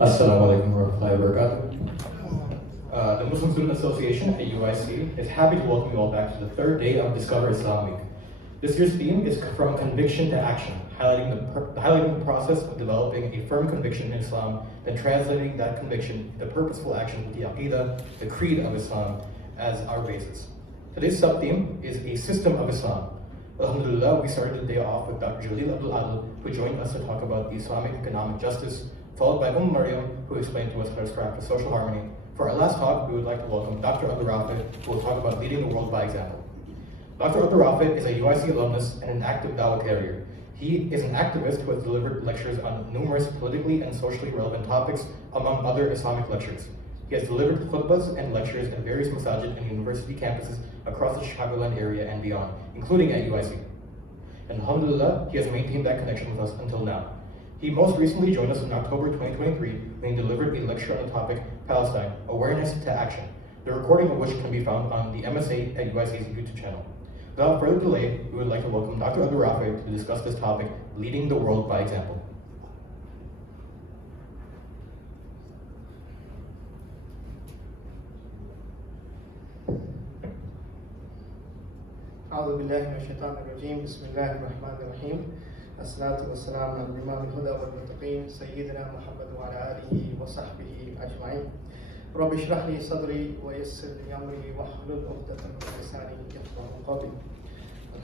Assalamu alaikum warahmatullahi wabarakatuh. The Muslim Student Association at UIC is happy to welcome you all back to the third day of Discover Islam Week. This year's theme is From Conviction to Action, highlighting the process of developing a firm conviction in Islam, then translating that conviction into purposeful action with the Aqidah, the creed of Islam, as our basis. Today's sub-theme is a system of Islam. Alhamdulillah, we started the day off with Dr. Jalil Abdul who joined us to talk about the Islamic economic justice, followed by Maryam, who explained to us how to strive for social harmony. For our last talk, we would like to welcome Dr. Abdur-Rafay, who will talk about leading the world by example. Dr. Abdur-Rafay is a UIC alumnus and an active dawah carrier. He is an activist who has delivered lectures on numerous politically and socially relevant topics, among other Islamic lectures. He has delivered khutbas and lectures at various masajid and university campuses across the Chicagoland area and beyond, including at UIC. And alhamdulillah, he has maintained that connection with us until now. He most recently joined us in October 2023 when he delivered a lecture on the topic Palestine, Awareness to Action, the recording of which can be found on the MSA at UIC's YouTube channel. Without further delay, we would like to welcome Dr. Abdur-Rafay to discuss this topic, leading the world by example. أعوذ بالله من الشيطان الرجيم بسم الله الرحمن الرحيم الصلاة والسلام على الإمام الهدى والمتقين سيدنا محمد وعلى آله وصحبه أجمعين رب اشرح لي صدري ويسر لي أمري واحلل عقدة من لساني يفقهوا قولي.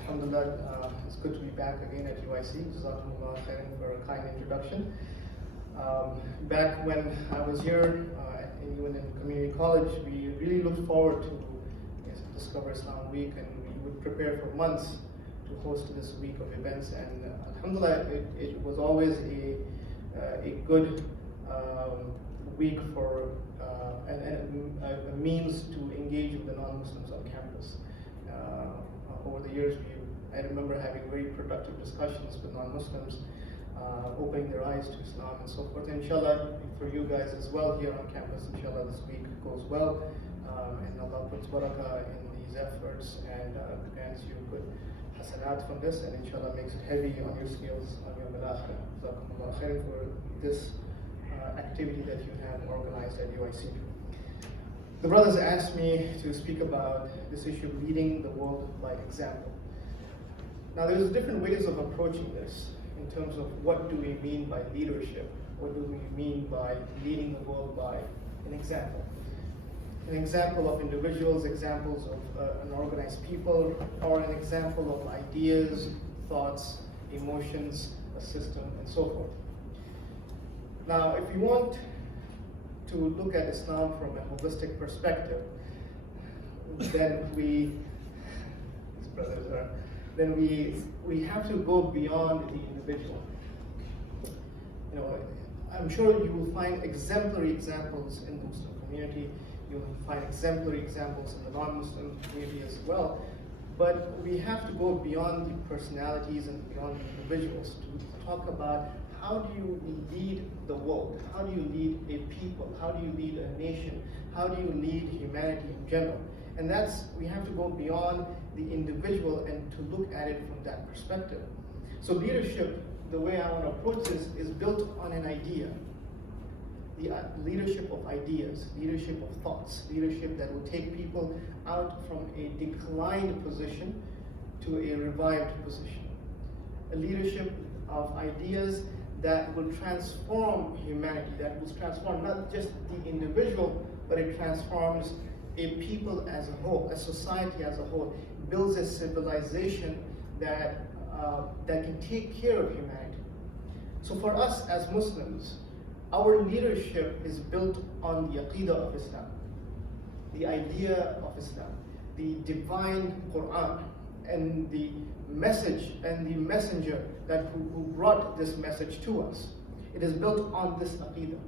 Alhamdulillah, it's good to be back again at UIC. Jazakumullah khairan for a kind introduction. Back when I was here, even in community college, we really looked forward to Discover Islam Week, and we would prepare for months to host this week of events. And alhamdulillah, it was always a good week for a means to engage with the non-Muslims on campus. Over the years, I remember having very productive discussions with non-Muslims, opening their eyes to Islam and so forth. And inshallah, for you guys as well here on campus, inshallah this week goes well, and Allah puts barakah in these efforts and grants you good hasanat from this, and inshallah makes it heavy on your scales on your al-akhirah. Jazakumullah khairan for this activity that you have organized at UIC. The brothers asked me to speak about this issue of leading the world by example. Now there's different ways of approaching this in terms of what do we mean by leadership, what do we mean by leading the world by an example. An example of individuals, examples of an organized people, or an example of ideas, thoughts, emotions, a system, and so forth. Now if you want to look at Islam from a holistic perspective, then we have to go beyond the individual. You know, I'm sure you will find exemplary examples in the Muslim community. You will find exemplary examples in the non-Muslim community as well. But we have to go beyond the personalities and beyond the individuals to talk about how do you lead the world? How do you lead a people? How do you lead a nation? How do you lead humanity in general? And we have to go beyond the individual and to look at it from that perspective. So leadership, the way I want to approach this, is built on an idea. The leadership of ideas, leadership of thoughts, leadership that will take people out from a declined position to a revived position. A leadership of ideas that will transform humanity, that will transform not just the individual, but it transforms a people as a whole, a society as a whole. It builds a civilization that can take care of humanity. So for us as Muslims, our leadership is built on the Aqidah of Islam, the idea of Islam, the divine Quran, and the message and the messenger who brought this message to us. It is built on this Aqidah.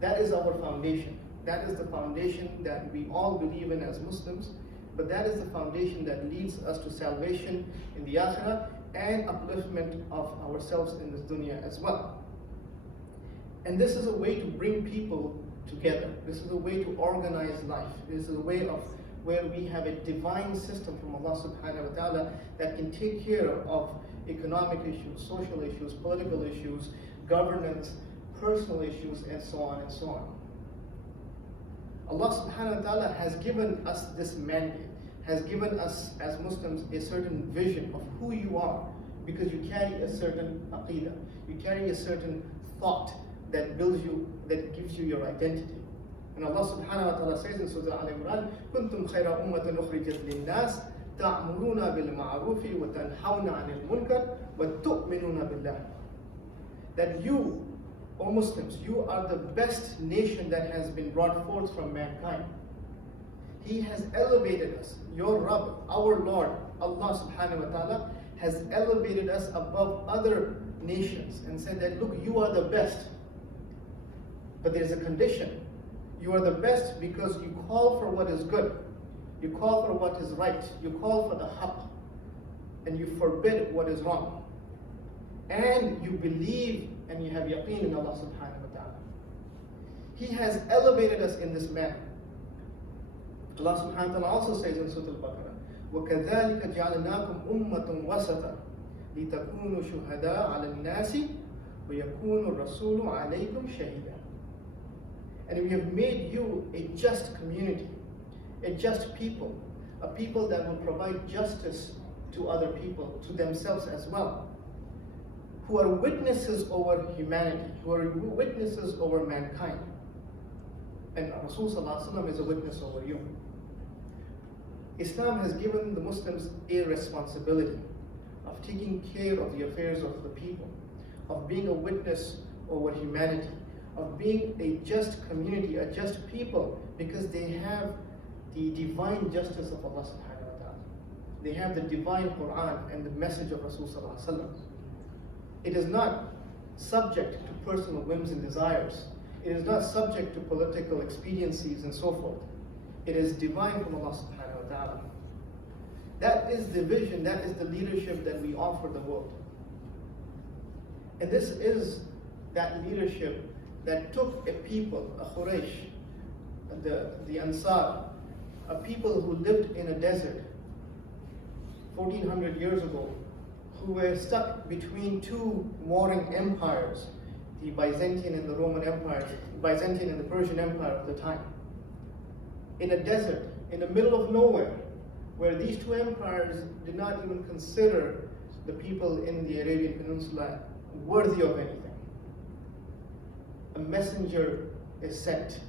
That is our foundation. That is the foundation that we all believe in as Muslims, but that is the foundation that leads us to salvation in the Akhirah and upliftment of ourselves in this dunya as well. And this is a way to bring people together. This is a way to organize life. This is a way of where we have a divine system from Allah subhanahu wa ta'ala that can take care of economic issues, social issues, political issues, governance, personal issues, and so on and so on. Allah subhanahu wa ta'ala has given us this mandate, has given us as Muslims a certain vision of who you are, because you carry a certain aqidah, you carry a certain thought that builds you, that gives you your identity. And Allah subhanahu wa ta'ala says in Surah Al-Imran, كُنْتُمْ خَيْرَ أُمَّةٍ أُخْرِجَتْ لِلنَّاسِ تَأْمُرُونَ بِالْمَعْرُوفِ وَتَنْهَوْنَ عَنِ الْمُنْكَرِ وَتُؤْمِنُونَ بِاللَّهِ. That you, O Muslims, you are the best nation that has been brought forth from mankind. He has elevated us, your Rabb, our Lord, Allah subhanahu wa ta'ala, has elevated us above other nations and said that, look, you are the best. But there's a condition. You are the best because you call for what is good. You call for what is right. You call for the haqq. And you forbid what is wrong. And you believe and you have yaqeen in Allah subhanahu wa ta'ala. He has elevated us in this manner. Allah subhanahu wa ta'ala also says in Surah Al-Baqarah, وَكَذَلِكَ جَعَلْنَاكُمْ أُمَّةً وَسَطًا لِتَكُونُوا شُهَدَاءَ عَلَى النَّاسِ وَيَكُونُ الرَّسُولُ عَلَيْكُمْ شَهِيدًا. And we have made you a just community, a just people, a people that will provide justice to other people, to themselves as well, who are witnesses over humanity, who are witnesses over mankind. And Rasul Sallallahu Alaihi Wasallam is a witness over you. Islam has given the Muslims a responsibility of taking care of the affairs of the people, of being a witness over humanity, of being a just community, a just people, because they have the divine justice of Allah subhanahu wa ta'ala. They have the divine Quran and the message of Rasul Sallallahu Alaihi Wasallam. It is not subject to personal whims and desires. It is not subject to political expediencies and so forth. It is divine from Allah subhanahu wa ta'ala. That is the vision, that is the leadership that we offer the world. And this is that leadership that took a people, a Quraysh, the Ansar, a people who lived in a desert 1400 years ago, who were stuck between two warring empires, the Byzantine and the Roman Empire, Byzantine and the Persian Empire of the time. In a desert, in the middle of nowhere, where these two empires did not even consider the people in the Arabian Peninsula worthy of anything. A messenger is sent,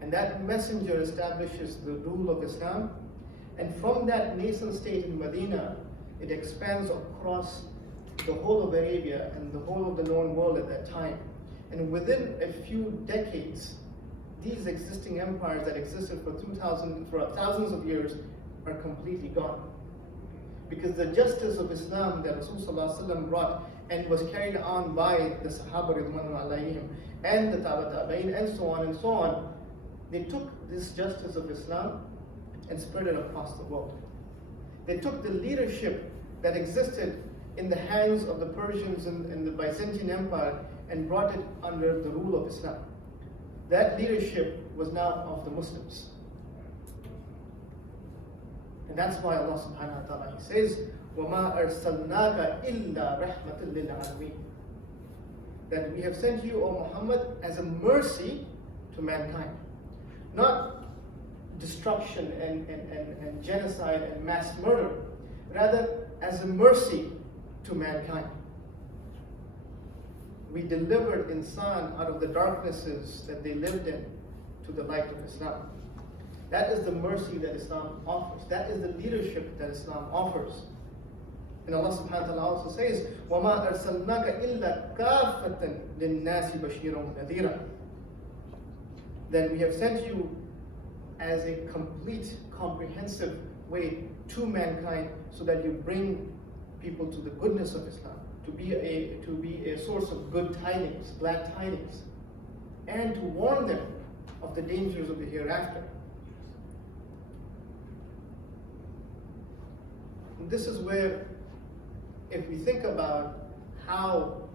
and that messenger establishes the rule of Islam, and from that nascent state in Medina, it expands across the whole of Arabia and the whole of the known world at that time. And within a few decades, these existing empires that existed for thousands of years are completely gone. Because the justice of Islam that Rasulullah brought and was carried on by the Sahaba Ridwanu alayhim and the Tabi'in and so on, they took this justice of Islam and spread it across the world. They took the leadership that existed in the hands of the Persians and the Byzantine Empire and brought it under the rule of Islam. That leadership was now of the Muslims. And that's why Allah subhanahu wa ta'ala says, وَمَا أَرْسَلْنَاكَ إِلَّا رَحْمَةً لِلْعَالَمِينَ. That we have sent you, O Muhammad, as a mercy to mankind. Not destruction and genocide and mass murder, rather as a mercy to mankind. We delivered insan out of the darknesses that they lived in to the light of Islam. That is the mercy that Islam offers. That is the leadership that Islam offers. And Allah subhanahu wa ta'ala also says, وَمَا أَرْسَلْنَاكَ إِلَّا كَافَةً لِلنَّاسِ بَشِيرًا وَنَذِيرًا. Then we have sent you as a complete, comprehensive way to mankind so that you bring people to the goodness of Islam, to be a source of good tidings, glad tidings, and to warn them of the dangers of the hereafter. And this is where, if we think about how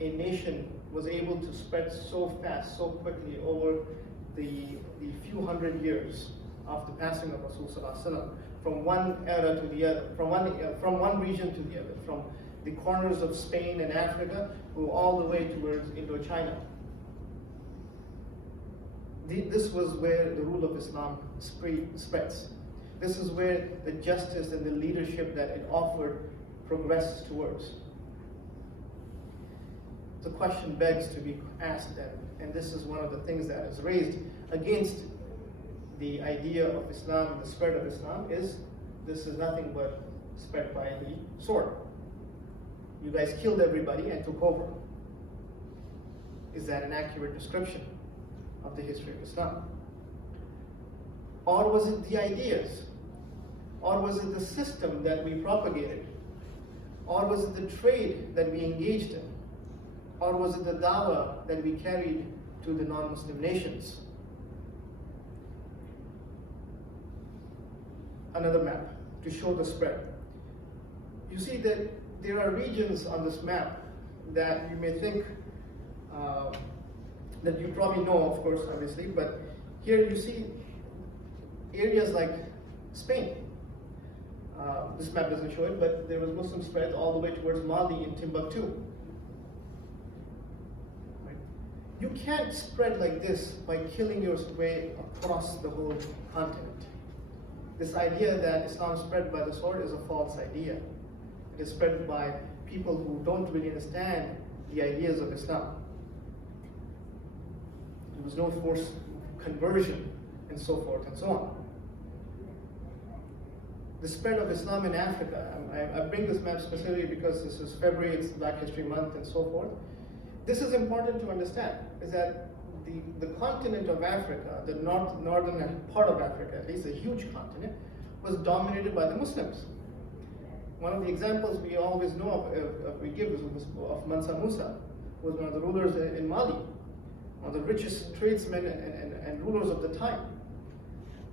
a nation was able to spread so fast, so quickly over the few hundred years of the passing of Rasul Sallallahu Alaihi Wasallam, from one era to the other, from one region to the other, from the corners of Spain and Africa, go all the way towards Indochina. This was where the rule of Islam spreads. This is where the justice and the leadership that it offered progresses towards. The question begs to be asked then, and this is one of the things that is raised against the idea of Islam and the spread of Islam, is this is nothing but spread by the sword. You guys killed everybody and took over. Is that an accurate description of the history of Islam? Or was it the ideas? Or was it the system that we propagated? Or was it the trade that we engaged in? Or was it the dawah that we carried to the non-Muslim nations? Another map to show the spread. You see that there are regions on this map that you may think that you probably know, of course, obviously, but here you see areas like Spain. This map doesn't show it, but there was Muslim spread all the way towards Mali in Timbuktu. Right? You can't spread like this by killing your way across the whole continent. This idea that Islam spread by the sword is a false idea. It is spread by people who don't really understand the ideas of Islam. There was no forced conversion and so forth and so on. The spread of Islam in Africa, I bring this map specifically because this is February, it's Black History Month and so forth. This is important to understand, is that the continent of Africa, the northern part of Africa, at least a huge continent, was dominated by the Muslims. One of the examples we always know we give is of Mansa Musa, who was one of the rulers in Mali, one of the richest tradesmen and rulers of the time.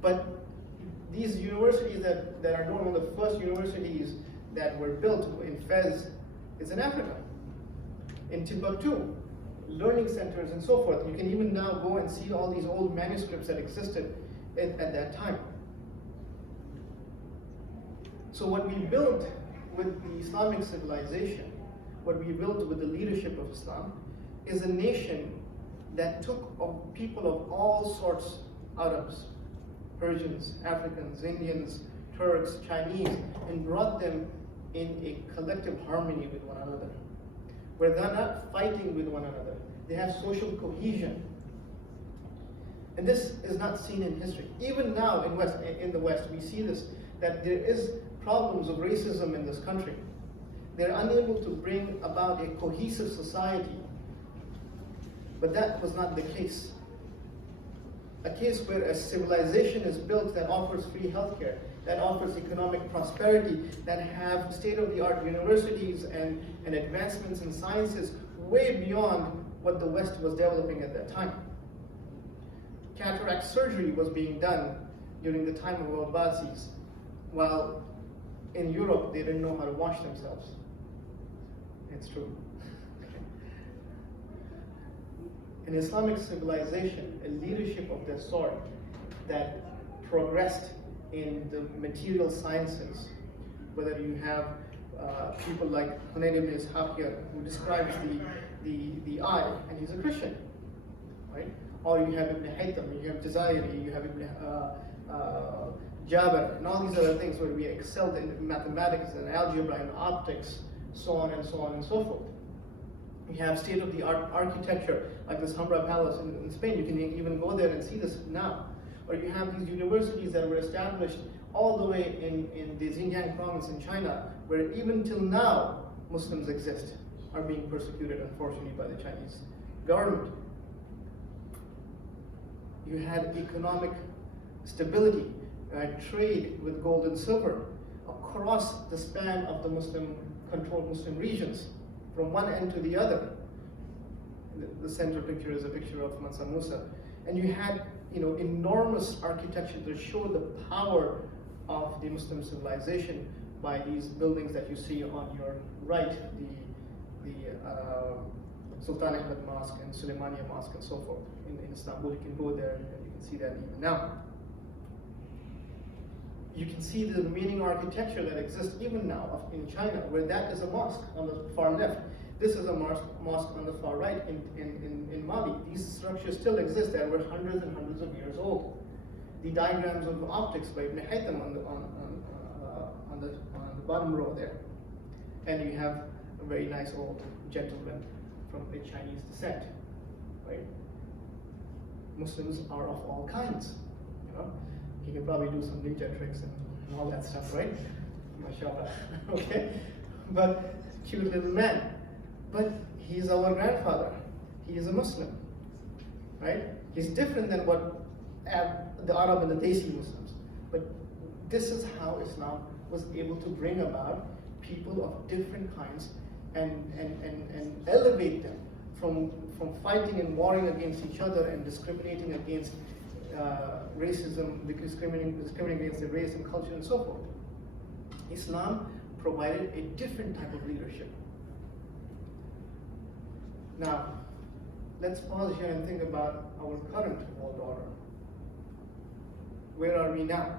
But these universities that are known, one of the first universities that were built in Fez is in Africa, in Timbuktu, learning centers and so forth. You can even now go and see all these old manuscripts that existed at that time. So what we built with the Islamic civilization, what we built with the leadership of Islam, is a nation that took people of all sorts, Arabs, Persians, Africans, Indians, Turks, Chinese, and brought them in a collective harmony with one another, where they're not fighting with one another. They have social cohesion. And this is not seen in history. Even now in the West, we see this, that there is problems of racism in this country. They're unable to bring about a cohesive society. But that was not the case. A case where a civilization is built that offers free healthcare, that offers economic prosperity, that have state-of-the-art universities and advancements in sciences way beyond what the West was developing at that time. Cataract surgery was being done during the time of Abbasis, while in Europe they didn't know how to wash themselves. It's true. An Islamic civilization, a leadership of their sort that progressed in the material sciences, whether you have people like Hunayn ibn Ishaq here, who describes the eye, and he's a Christian, right? Or you have Ibn Haytham, you have Jazairi, you have Ibn Jabir, and all these other things where we excelled in mathematics and algebra and optics, so on and so on and so forth. We have state-of-the-art architecture, like this Hamra Palace in Spain. You can even go there and see this now. Or you have these universities that were established all the way in the Xinjiang province in China, where even till now, Muslims exist, are being persecuted, unfortunately, by the Chinese government. You had economic stability, trade with gold and silver across the span of the controlled Muslim regions, from one end to the other. The center picture is a picture of Mansa Musa. And you had enormous architecture that showed the power of the Muslim civilization by these buildings that you see on your right, the Sultan Ahmed Mosque and Suleymaniye Mosque and so forth in Istanbul. You can go there and you can see that even now. You can see the remaining architecture that exists even now in China, where that is a mosque on the far left. This is a mosque on the far right in Mali. These structures still exist and were hundreds and hundreds of years old. The diagrams of optics by Ibn Haytham on the bottom row there. And you have a very nice old gentleman from a Chinese descent, right? Muslims are of all kinds, you know. He can probably do some ninja tricks and all that stuff, right? Mashallah, okay? But cute little man. But he's our grandfather. He is a Muslim, right? He's different than what the Arab and the Desi Muslims. But this is how Islam was able to bring about people of different kinds and elevate them from fighting and warring against each other and discriminating against racism, discriminating against the race and culture and so forth. Islam provided a different type of leadership. Now, let's pause here and think about our current world order. Where are we now?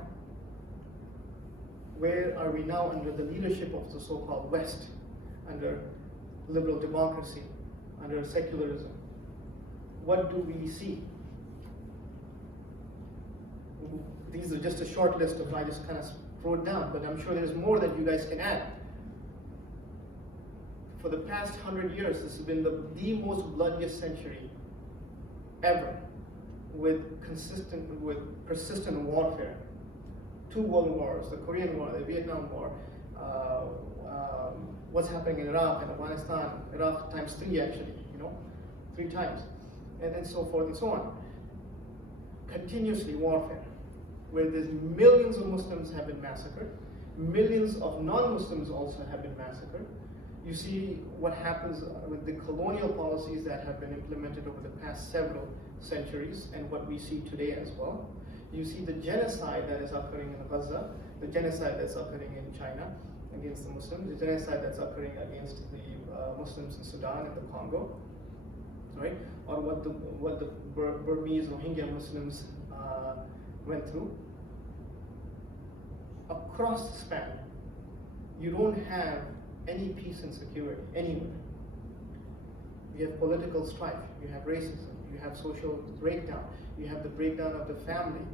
Where are we now under the leadership of the so-called West, under liberal democracy, under secularism? What do we see? These are just a short list of, I just kind of wrote down, but I'm sure there's more that you guys can add. For the past 100 years, this has been the most bloodiest century ever, with persistent warfare. 2 world wars, the Korean War, the Vietnam War, what's happening in Iraq and Afghanistan, Iraq times 3 actually, 3 times, and so forth and so on. Continuously warfare, where there's millions of Muslims have been massacred, millions of non-Muslims also have been massacred. You see what happens with the colonial policies that have been implemented over the past several centuries and what we see today as well. You see the genocide that is occurring in Gaza, the genocide that's occurring in China against the Muslims, the genocide that's occurring against the Muslims in Sudan and the Congo, right? Or what the Burmese Rohingya Muslims went through. Across the span, you don't have any peace and security anywhere. You have political strife, you have racism, you have social breakdown, you have the breakdown of the family,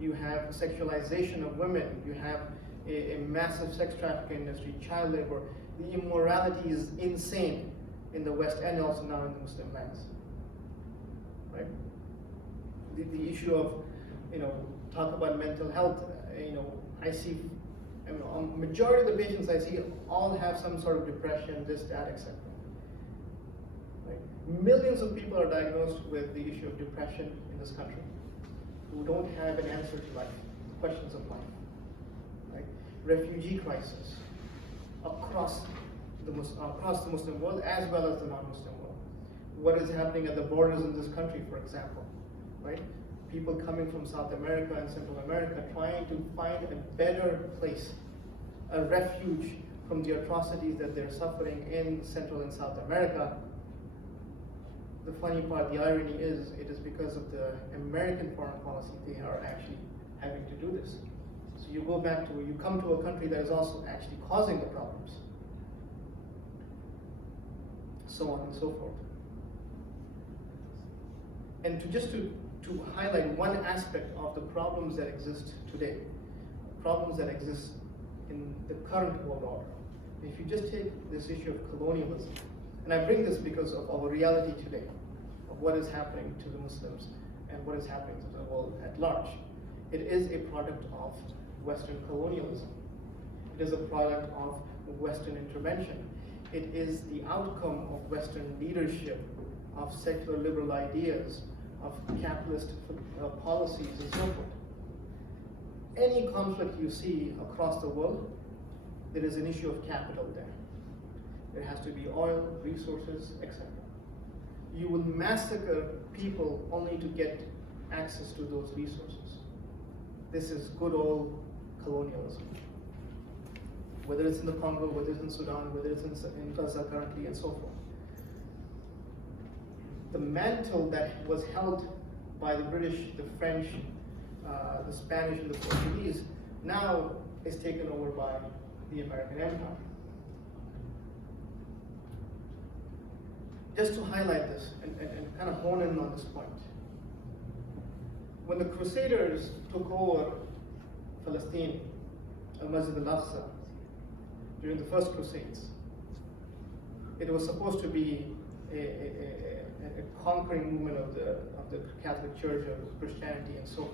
you have sexualization of women, you have a massive sex trafficking industry, child labor. The immorality is insane in the West and also now in the Muslim lands, right? The issue of, talk about mental health, I see, majority of the patients I see all have some sort of depression, this, that, etc. Right? Millions of people are diagnosed with the issue of depression in this country who don't have an answer to life, questions of life. Right? Refugee crisis across the Muslim world as well as the non-Muslim world. What is happening at the borders in this country, for example, right? People coming from South America and Central America trying to find a better place, a refuge from the atrocities that they're suffering in Central and South America. The funny part, the irony is, it is because of the American foreign policy they are actually having to do this. So you come to a country that is also actually causing the problems. So on and so forth. And to highlight one aspect of the problems that exist today, problems that exist in the current world order. If you just take this issue of colonialism, and I bring this because of our reality today, of what is happening to the Muslims and what is happening to the world at large. It is a product of Western colonialism. It is a product of Western intervention. It is the outcome of Western leadership, of secular liberal ideas, of capitalist policies and so forth. Any conflict you see across the world, there is an issue of capital there. There has to be oil, resources, etc. You will massacre people only to get access to those resources. This is good old colonialism. Whether it's in the Congo, whether it's in Sudan, whether it's in Gaza currently, and so forth. The mantle that was held by the British, the French, the Spanish, and the Portuguese now is taken over by the American Empire. just to highlight this and kind of hone in on this point. When the Crusaders took over Palestine, Al-Masjid al-Aqsa, during the First Crusades, it was supposed to be a conquering movement of the Catholic Church, of Christianity, and so forth.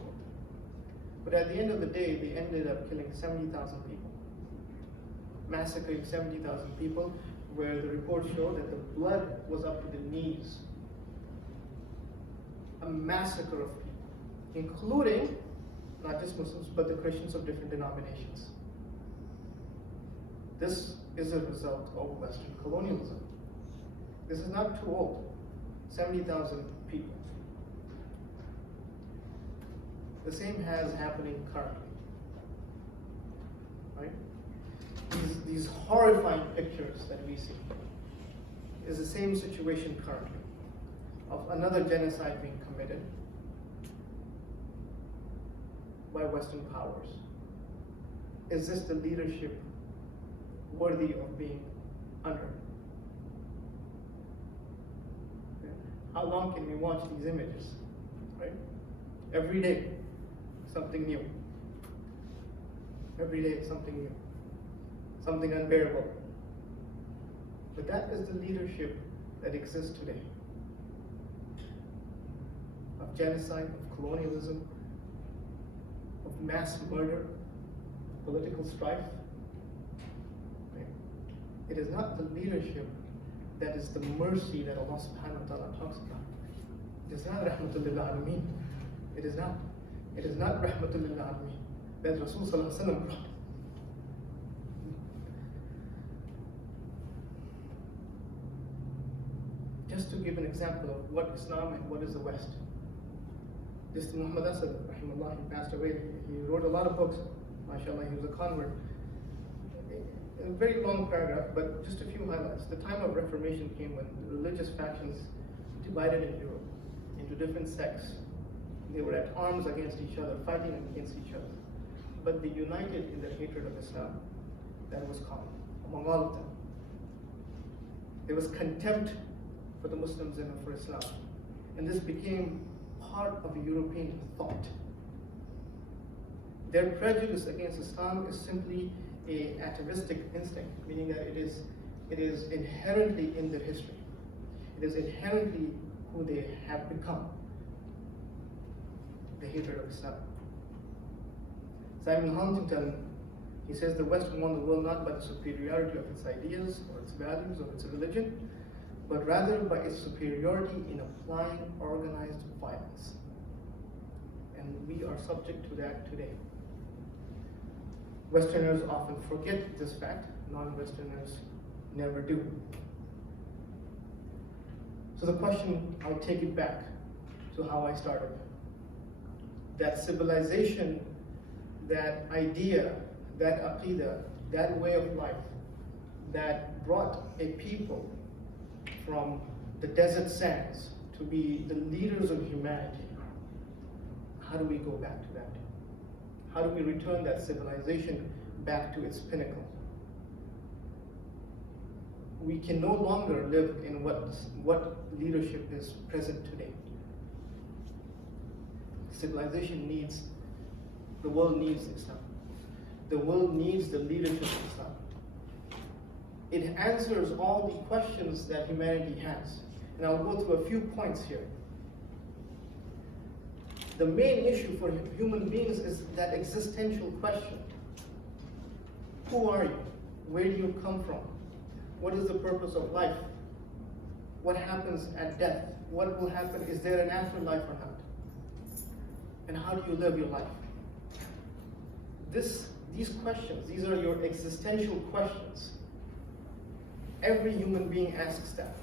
But at the end of the day, they ended up killing 70,000 people, massacring 70,000 people, where the reports show that the blood was up to the knees. A massacre of people, including not just Muslims, but the Christians of different denominations. This is a result of Western colonialism. This is not too old. 70,000 people. The same has happening currently. Right? These horrifying pictures that we see is the same situation currently of another genocide being committed by Western powers. Is this the leadership worthy of being under? Okay. How long can we watch these images? Right? Every day, something new. Every day, something new. Something unbearable. But that is the leadership that exists today. Of genocide, of colonialism, of mass murder, political strife. Right? It is not the leadership that is the mercy that Allah subhanahu wa ta'ala talks about. It is not rahmatul lil alameen. It is not. It is not rahmatul lil alameen that Rasul sallallahu alaihi wasallam brought. Just to give an example of what Islam and what is the West. This Muhammad Asad, rahimahullah, he passed away. He wrote a lot of books. MashaAllah, he was a convert. A very long paragraph, but just a few highlights. The time of Reformation came when the religious factions divided in Europe into different sects. They were at arms against each other, fighting against each other. But they united in their hatred of Islam. That was common among all of them. There was contempt for the Muslims and for Islam. And this became part of European thought. Their prejudice against Islam is simply an atavistic instinct, meaning that it is inherently in their history. It is inherently who they have become. The hatred of Islam. Simon Huntington, he says the West won the world not by the superiority of its ideas or its values or its religion, but rather by its superiority in applying organized violence. And we are subject to that today. Westerners often forget this fact, non-Westerners never do. So the question, I'll take it back to how I started. That civilization, that idea, that aqidah, that way of life, that brought a people from the desert sands to be the leaders of humanity. How do we go back to that? How do we return that civilization back to its pinnacle? We can no longer live in what leadership is present today. Civilization needs, the world needs Islam. The world needs the leadership of Islam. It answers all the questions that humanity has. And I'll go through a few points here. The main issue for human beings is that existential question. Who are you? Where do you come from? What is the purpose of life? What happens at death? What will happen? Is there an afterlife or not? And how do you live your life? These questions, these are your existential questions. Every human being asks that.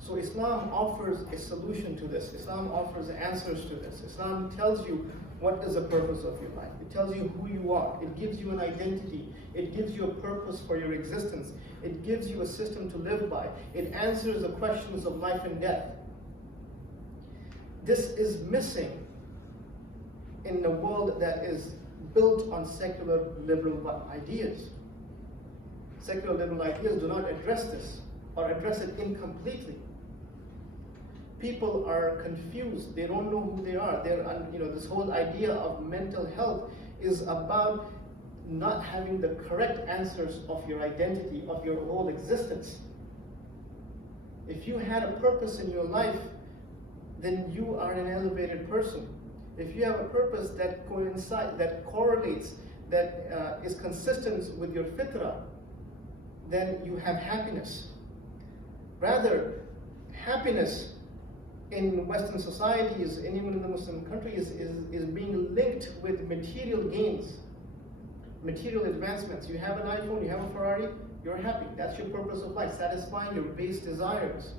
So Islam offers a solution to this. Islam offers answers to this. Islam tells you what is the purpose of your life. It tells you who you are. It gives you an identity. It gives you a purpose for your existence. It gives you a system to live by. It answers the questions of life and death. This is missing in a world that is built on secular liberal ideas. Secular liberal ideas do not address this. or address it incompletely. People are confused. They don't know who they are. This whole idea of mental health is about not having the correct answers of your identity, of your whole existence. If you had a purpose in your life, then you are an elevated person. If you have a purpose that coincides, that correlates, that is consistent with your fitrah, then you have happiness. Rather, happiness in Western societies, and even in the Muslim countries, is being linked with material gains, material advancements. You have an iPhone, you have a Ferrari, you're happy. That's your purpose of life, satisfying your base desires.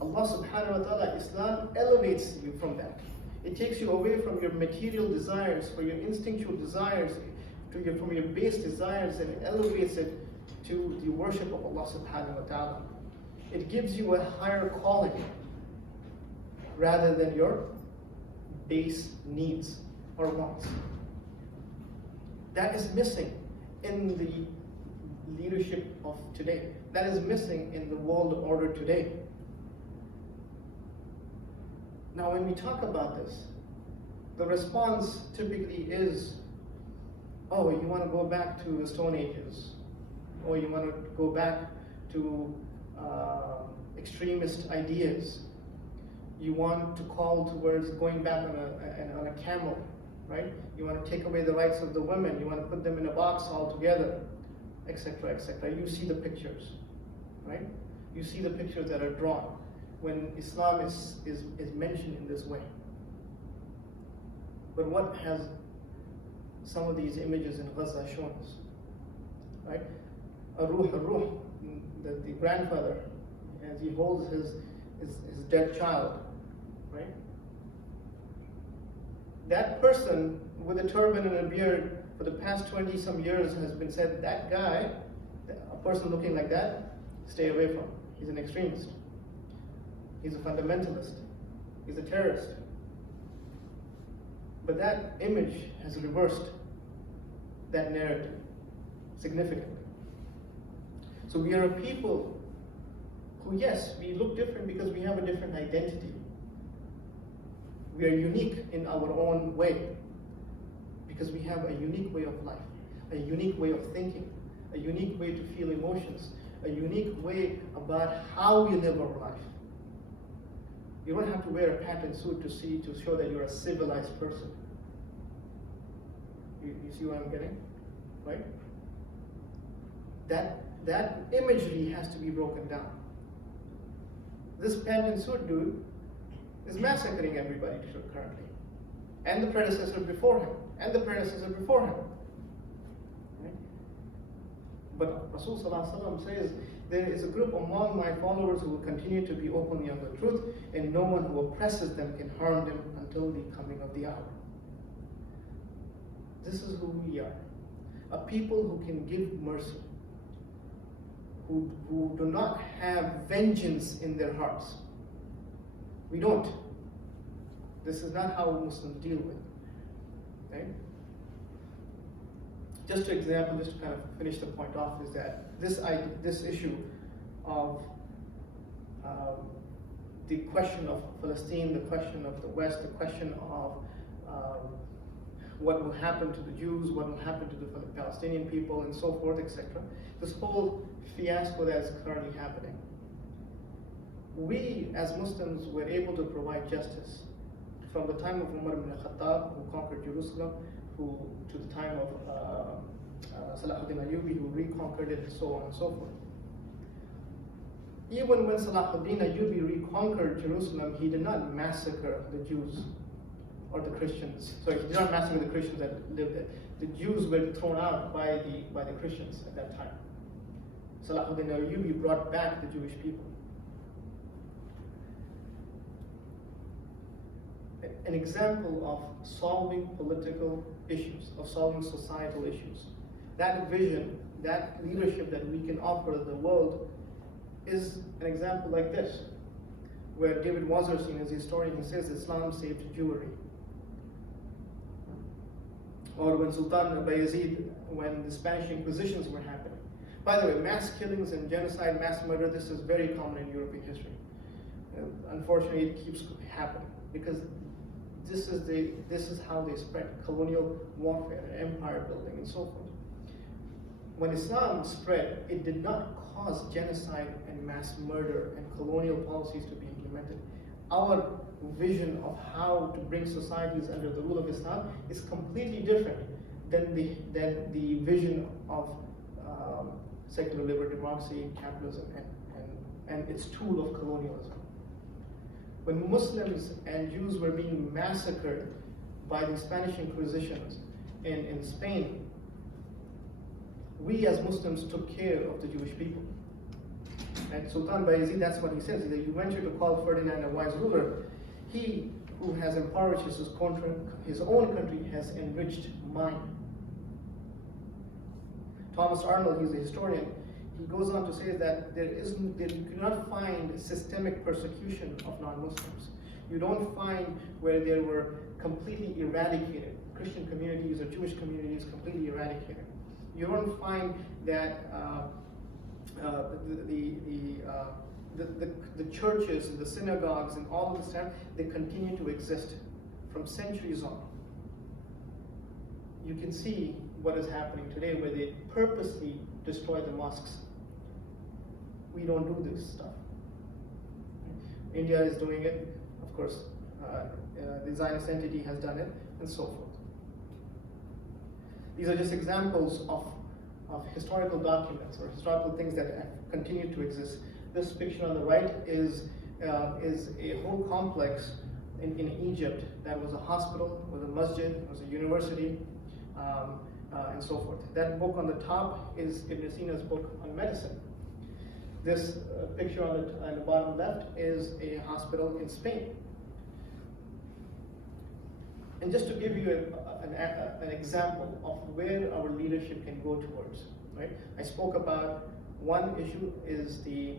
Allah subhanahu wa ta'ala, Islam elevates you from that. It takes you away from your material desires, from your instinctual desires, from your base desires, and it elevates it to the worship of Allah subhanahu wa ta'ala. It gives you a higher calling rather than your base needs or wants. That is missing in the leadership of today. That is missing in the world order today. Now, when we talk about this, the response typically is, oh, you want to go back to the Stone Ages, or you want to go back to extremist ideas. You want to call towards going back on a camel, right? You want to take away the rights of the women. You want to put them in a box altogether, etc., etc. You see the pictures, right? You see the pictures that are drawn when Islam is mentioned in this way. But what has some of these images in Gaza shown us, right? Ar-Ruh, the grandfather, as he holds his dead child, right? That person with a turban and a beard for the past 20 some years has been said, that guy, a person looking like that, stay away from. He's an extremist. He's a fundamentalist. He's a terrorist. But that image has reversed that narrative significantly. So we are a people who, yes, we look different because we have a different identity. We are unique in our own way because we have a unique way of life, a unique way of thinking, a unique way to feel emotions, a unique way about how we live our life. You don't have to wear a patterned suit to show that you're a civilized person. You see what I'm getting? Right? That imagery has to be broken down. This patterned suit dude is massacring everybody currently. And the predecessor before him. And the predecessor before him. Right? But Rasul Sallallahu Alaihi Wasallam says, there is a group among my followers who will continue to be openly on the truth, and no one who oppresses them can harm them until the coming of the hour. This is who we are. A people who can give mercy. Who do not have vengeance in their hearts. We don't. This is not how Muslims deal with. Right? Just to kind of finish the point off, is that this issue of the question of Palestine, the question of the West, the question of what will happen to the Jews, what will happen to the Palestinian people, and so forth, etc. This whole fiasco that is currently happening. We, as Muslims, were able to provide justice from the time of Umar ibn Khattab, who conquered Jerusalem, to the time of Salahuddin Ayyubi, who reconquered it, and so on and so forth. Even when Salahuddin Ayyubi reconquered Jerusalem, he did not massacre the Jews or the Christians. Sorry, he did not massacre the Christians that lived there. The Jews were thrown out by the Christians at that time. Salahuddin Ayyubi brought back the Jewish people. An example of solving political issues, of solving societal issues. That vision, that leadership that we can offer the world is an example like this, where David Wazirstein, as a historian, he says Islam saved Jewry. Or when Sultan Bayezid, when the Spanish Inquisitions were happening, By the way, mass killings and genocide, mass murder, this is very common in European history. Unfortunately, it keeps happening because this is how they spread colonial warfare, empire building, and so forth. When Islam spread, it did not cause genocide and mass murder and colonial policies to be implemented. Our vision of how to bring societies under the rule of Islam is completely different than the vision of secular liberal democracy, capitalism, and its tool of colonialism. When Muslims and Jews were being massacred by the Spanish Inquisitions in Spain, we as Muslims took care of the Jewish people. And Sultan Bayezid, that's what he says, that you venture to call Ferdinand a wise ruler. He who has impoverished his own country has enriched mine. Thomas Arnold, he's a historian, he goes on to say that you cannot find systemic persecution of non-Muslims. You don't find where they were completely eradicated, Christian communities or Jewish communities completely eradicated. You don't find that the churches and the synagogues and all of this stuff, they continue to exist from centuries on. You can see what is happening today where they purposely destroy the mosques. We don't do this stuff. India is doing it, of course, the Zionist entity has done it, and so forth. These are just examples of historical documents or historical things that have continued to exist. This picture on the right is a whole complex in Egypt that was a hospital, was a masjid, was a university, and so forth. That book on the top is Ibn Sina's book on medicine. This picture on the bottom left is a hospital in Spain. And just to give you an example of where our leadership can go towards, right? I spoke about one issue is the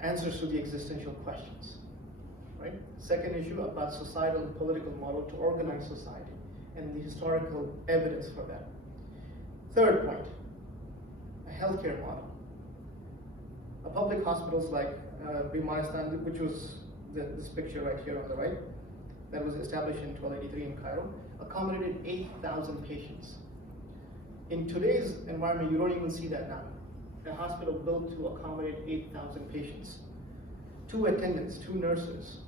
answers to the existential questions, right? Second issue about societal and political model to organize society and the historical evidence for that. Third point, a healthcare model. Public hospitals like Bimaristan, which was this picture right here on the right, that was established in 1283 in Cairo, accommodated 8,000 patients. In today's environment, you don't even see that now. A hospital built to accommodate 8,000 patients. 2 attendants, 2 nurses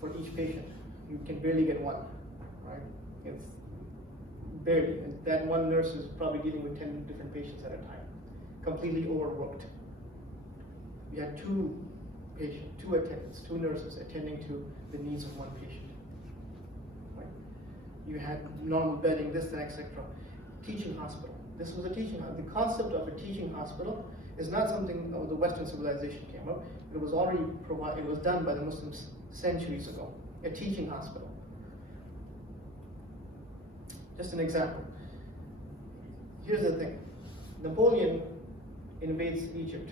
for each patient. You can barely get one, right? It's barely. And that one nurse is probably dealing with 10 different patients at a time. Completely overworked. We had 2 attendants, 2 nurses attending to the needs of one patient. Right? You had normal bedding, this, that, etc. Teaching hospital. This was a teaching hospital. The concept of a teaching hospital is not something the Western civilization came up. It was already provided. It was done by the Muslims centuries ago. A teaching hospital. Just an example. Here's the thing. Napoleon invades Egypt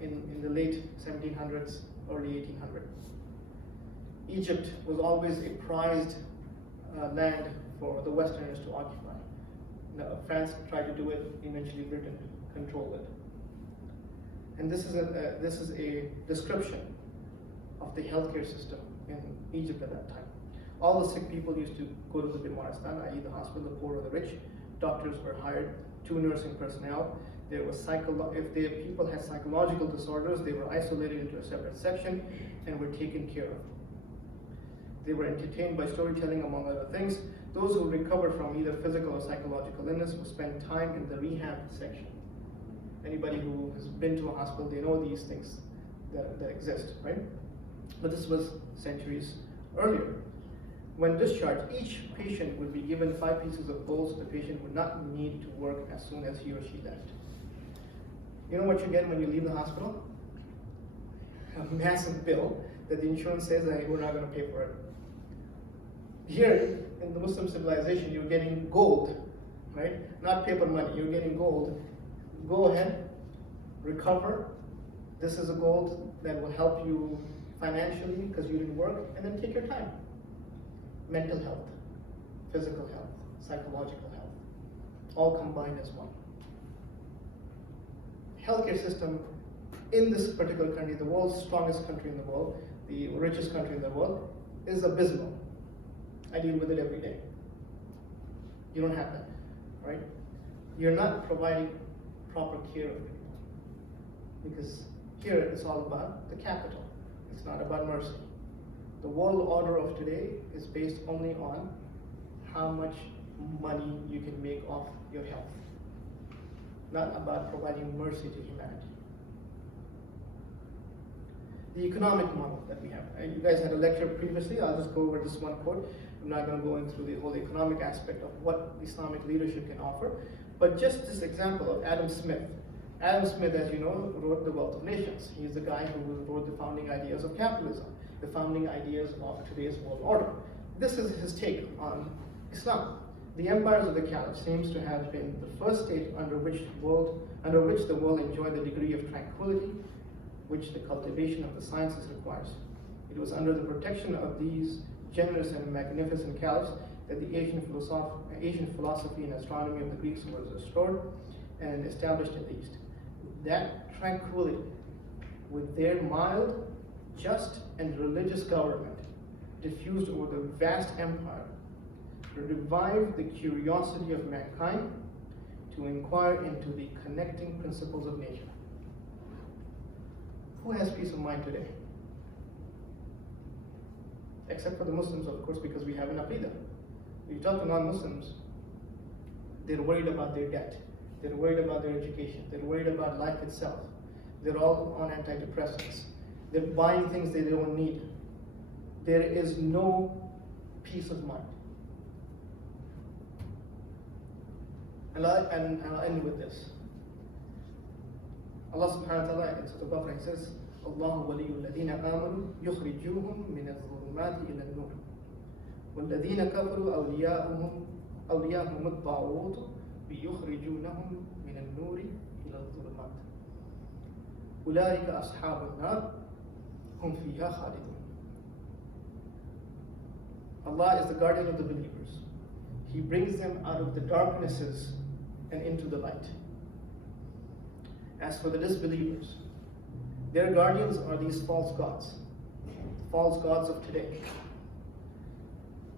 in the late 1700s, early 1800s. Egypt was always a prized land for the Westerners to occupy. Now, France tried to do it, eventually Britain controlled it. And this is a description of the healthcare system in Egypt at that time. All the sick people used to go to the Bimaristan, i.e. the hospital, the poor or the rich. Doctors were hired, 2 nursing personnel. There was if the people had psychological disorders, they were isolated into a separate section and were taken care of. They were entertained by storytelling, among other things. Those who recovered from either physical or psychological illness would spend time in the rehab section. Anybody who has been to a hospital, they know these things that exist, right? But this was centuries earlier. When discharged, each patient would be given 5 pieces of gold so the patient would not need to work as soon as he or she left. You know what you get when you leave the hospital? A massive bill that the insurance says that we're not going to pay for it. Here, in the Muslim civilization, you're getting gold, right? Not paper money, you're getting gold. Go ahead, recover. This is a gold that will help you financially because you didn't work, and then take your time. Mental health, physical health, psychological health, all combined as one. healthcare system in this particular country, the world's strongest country in the world, the richest country in the world, is abysmal. I deal with it every day. You don't have that, right? You're not providing proper care of people. Because here it's all about the capital. It's not about mercy. The world order of today is based only on how much money you can make off your health, not about providing mercy to humanity. The economic model that we have. And you guys had a lecture previously. I'll just go over this one quote. I'm not going to go into the whole economic aspect of what Islamic leadership can offer, but just this example of Adam Smith. Adam Smith, as you know, wrote The Wealth of Nations. He's the guy who wrote the founding ideas of capitalism, the founding ideas of today's world order. This is his take on Islam. The empires of the Caliph seems to have been the first state under which the world enjoyed the degree of tranquility which the cultivation of the sciences requires. It was under the protection of these generous and magnificent caliphs that the Asian philosophy and astronomy of the Greeks was restored and established in the East. That tranquility, with their mild, just, and religious government diffused over the vast empire, revived the curiosity of mankind to inquire into the connecting principles of nature. Who has peace of mind today? Except for the Muslims, of course, because we have an aqidah. When you talk to non-Muslims, they're worried about their debt. They're worried about their education. They're worried about life itself. They're all on antidepressants. They're buying things they don't need. There is no peace of mind. And I'll end with this. Allah subhanahu wa ta'ala in Surah Al-Baqarah says, Allahu waliyul ladina amanu yukhrijuhum min adh-dhulumati ila an-nur. وَالَّذِينَ كَفَرُوا أَوْلِيَاهُمُ الطَّاغُوتُ بِيُخْرِجُونَهُم مِنَ النُّورِ إِلَى الظُّلُمَاتِ أُولَٰئِكَ أَصْحَابُ النَّارِ هُمْ فِيهَا خَالِدُونَ. Allah is the guardian of the believers. He brings them out of the darknesses and into the light. As for the disbelievers, their guardians are these false gods of today,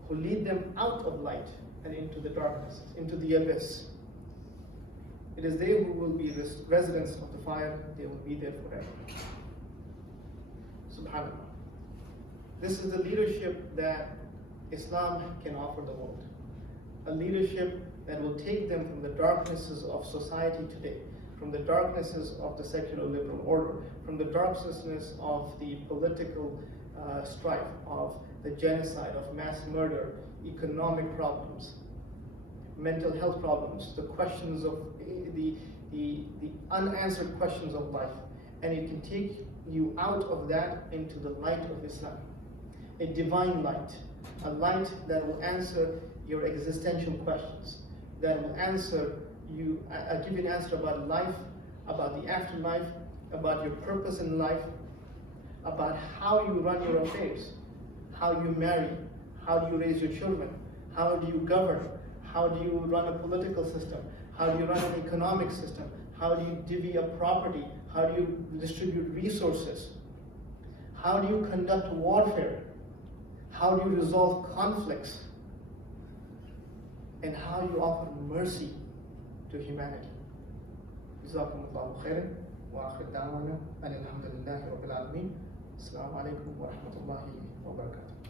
who lead them out of light and into the darkness, into the abyss. It is they who will be residents of the fire. They will be there forever. SubhanAllah. This is the leadership that Islam can offer the world. A leadership that will take them from the darknesses of society today, from the darknesses of the secular liberal order, from the darknesses of the political strife, of the genocide, of mass murder, economic problems, mental health problems, the questions of the unanswered questions of life. And it can take you out of that into the light of Islam. A divine light, a light that will answer your existential questions, that will answer you, give you an answer about life, about the afterlife, about your purpose in life, about how you run your affairs, how you marry, how do you raise your children, how do you govern, how do you run a political system, how do you run an economic system, how do you divvy up property, how do you distribute resources, how do you conduct warfare, how do you resolve conflicts, and how you offer mercy to humanity. Jazakumullahu khairan wa akhir da'wana alhamdulillahi rabbil alamin. Assalamu alaikum wa rahmatullahi wa barakatuh.